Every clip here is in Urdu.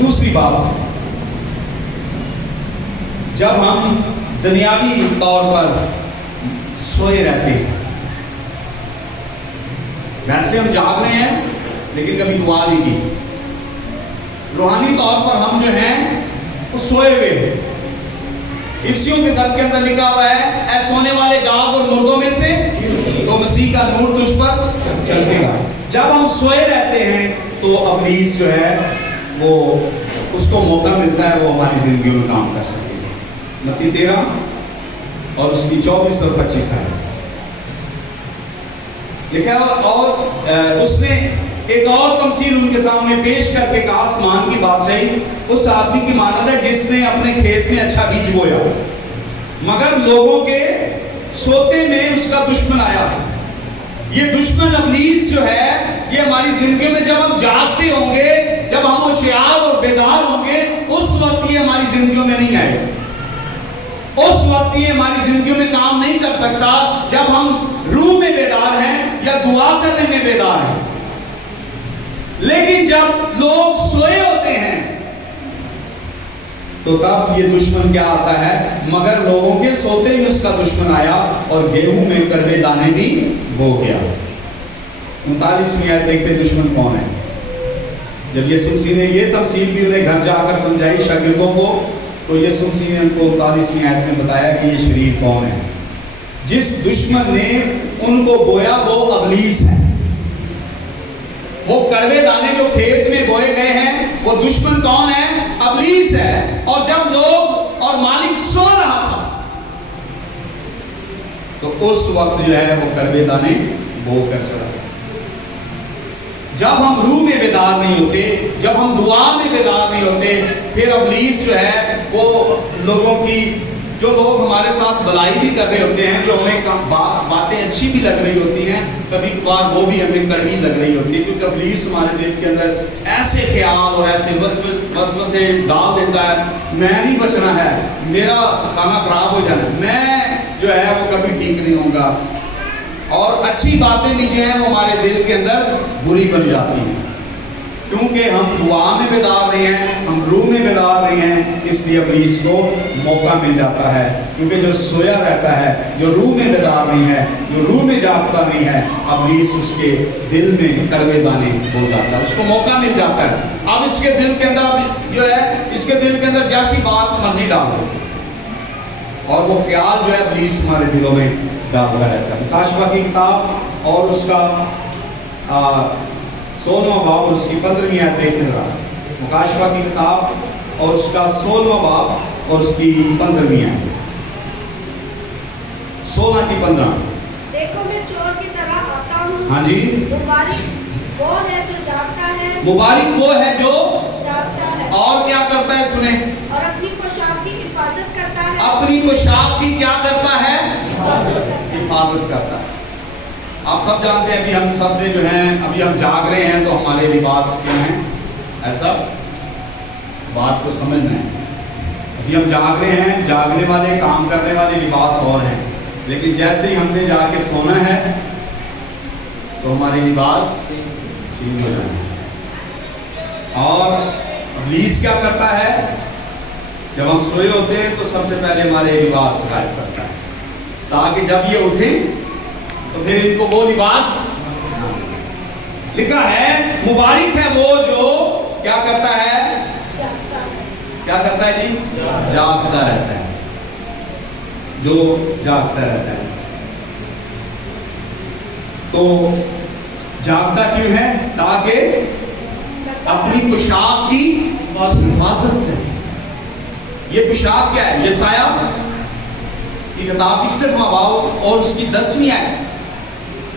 دوسری بات، جب ہم دنیاوی طور پر سوئے رہتے ہیں، ویسے ہم جاگ رہے ہیں لیکن کبھی دعا نہیں کی، روحانی طور پر ہم جو ہیں وہ سوئے ہوئے ہیں۔ افسیوں کے خط کے اندر لکھا ہوا ہے، اے سونے والے جاگ اور مردوں میں سے تو مسیح کا نور تجھ پر چمکے گا۔ جب ہم سوئے رہتے ہیں تو ابلیس جو ہے وہ اس کو موقع ملتا ہے وہ ہماری زندگیوں میں کام کر سکے۔ متی 13 اور اس کی 24 اور 25 آیت لکھا ہے، اور اس نے ایک اور تمثیل ان کے سامنے پیش کر کے کہا، آسمان کی بادشاہی اس آدمی کی مانند ہے جس نے اپنے کھیت میں اچھا بیج بویا، مگر لوگوں کے سوتے میں اس کا دشمن آیا۔ یہ دشمن ابلیس جو ہے یہ ہماری زندگی میں جب ہم جاگتے ہوں گے، جب ہم ہوشیار اور بیدار ہوں گے، اس وقت یہ ہماری زندگیوں میں نہیں آئے، اس وقت یہ ہماری زندگیوں میں کام نہیں کر سکتا جب ہم روح میں بیدار ہیں یا دعا کرنے میں بیدار ہیں۔ لیکن جب لوگ سوئے ہوتے ہیں تو تب یہ دشمن کیا آتا ہے، مگر لوگوں کے سوتے میں اس کا دشمن آیا اور گیہوں میں کڑوے دانے بھی بو گیا۔ 39ویں آیت دیکھتے دشمن کون ہے۔ جب یسوع نے یہ تفصیل بھی انہیں گھر جا کر سمجھائی شاگردوں کو، تو یسوع نے ان کو 39ویں آیت میں بتایا کہ یہ شریر کون ہے۔ جس دشمن نے ان کو بویا وہ ابلیس ہے۔ وہ کڑوے دانے جو کھیت میں بوئے گئے ہیں وہ دشمن کون ہے؟ ابلیس ہے۔ اور جب لوگ اور مالک سو رہا تھا تو اس وقت جو ہے وہ کڑوے دانے بو کر چلا۔ جب ہم روح میں بیدار نہیں ہوتے، جب ہم دعا میں بیدار نہیں ہوتے، پھر ابلیس جو ہے وہ لوگوں کی، جو لوگ ہمارے ساتھ بلائی بھی کر رہے ہوتے ہیں، جو ہمیں باتیں اچھی بھی لگ رہی ہوتی ہیں، کبھی کبھار وہ بھی ہمیں کڑوی لگ رہی ہوتی ہے، کیونکہ ابلیس ہمارے دل کے اندر ایسے خیال اور ایسے وسوسے ڈال دیتا ہے، میں نہیں بچنا ہے، میرا کھانا خراب ہو جانا ہے، میں جو ہے وہ کبھی ٹھیک نہیں ہوں گا، اور اچھی باتیں بھی جو ہیں وہ ہمارے دل کے اندر بری بن جاتی ہیں، کیونکہ ہم دعا میں بیدار نہیں ہیں، ہم روح میں بیدار نہیں ہیں، اس لیے ابلیس کو موقع مل جاتا ہے۔ کیونکہ جو سویا رہتا ہے، جو روح میں بیدار نہیں ہے، جو روح میں جاگتا نہیں ہے، ابلیس اس کے دل میں کڑوے دانے ہو جاتا ہے، اس کو موقع مل جاتا ہے۔ اب اس کے دل کے اندر جو ہے، اس کے دل کے اندر جیسی بات مرضی ڈال دو، اور وہ خیال جو ہے ابلیس ہمارے دلوں میں ڈالتا رہتا ہے۔ مکاشفہ کی کتاب اور اس کا 16واں باب اور اس کی 15ویں آیت دیکھیں ذرا۔ مکاشفہ کی کتاب اور اس کا 16واں باب اور اس کی 15ویں آیت، 16 کی 15۔ دیکھو میں چور کی طرح آتا ہوں، ہاں جی، مبارک وہ ہے جو جاگتا ہے، مبارک وہ ہے جو جاگتا ہے اور کیا کرتا ہے، سنیں، اور اپنی پوشاک کی حفاظت کرتا ہے، اپنی پوشاک کی کیا کرتا ہے، حفاظت کرتا ہے۔ حفاظت کرتا ہے۔ آپ سب جانتے ہیں، ابھی ہم سب نے جو ہیں، ابھی ہم جاگ رہے ہیں تو ہمارے لباس کیا ہیں، ایسا بات کو سمجھنا ہے۔ ابھی ہم جاگ رہے ہیں، جاگنے والے، کام کرنے والے لباس اور ہیں، لیکن جیسے ہی ہم نے جا کے سونا ہے تو ہمارے لباس چینج ہو جائیں گے۔ اور ابلیس کیا کرتا ہے، جب ہم سوئے ہوتے ہیں تو سب سے پہلے ہمارے لباس غائب کرتا ہے، تاکہ جب یہ اٹھیں تو پھر ان کو وہ لباس، لکھا ہے مبارک ہے وہ جو کیا کرتا ہے، کیا کرتا ہے جی، جاگتا رہتا ہے، جو جاگتا رہتا ہے۔ تو جاگتا کیوں ہے؟ تاکہ اپنی پوشاک کی حفاظت کرے۔ یہ پوشاک کیا ہے؟ یسایہ کی کتاب 61واں باب اور اس کی 10ویں آیت،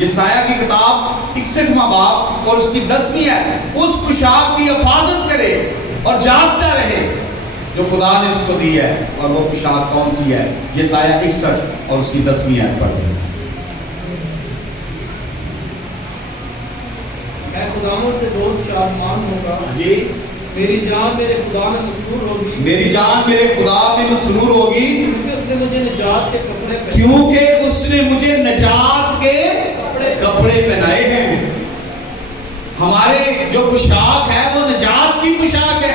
یسایہ کی کتاب 61واں باب اور اس کی 10ویں آیت، اس پوشاک کی حفاظت کرے اور جاگتا رہے جو خدا نے اس کو دی ہے۔ اور وہ پوشاک کون سی ہے؟ یسایہ 61 اور اس کی 10ویں آیت پڑھ دیں۔ میں خداوند سے روز شادمان ہوگا، جی، میری جان میرے خدا میں مسرور ہوگی، میری جان میرے خدا میں مسرور ہوگی، کیونکہ اس نے مجھے نجات کے کپڑے پہنائے، کیونکہ اس نے مجھے نجات کے کپڑے پہنائے ہیں۔ ہمارے جو پوشاک ہے وہ نجات کی پوشاک ہے۔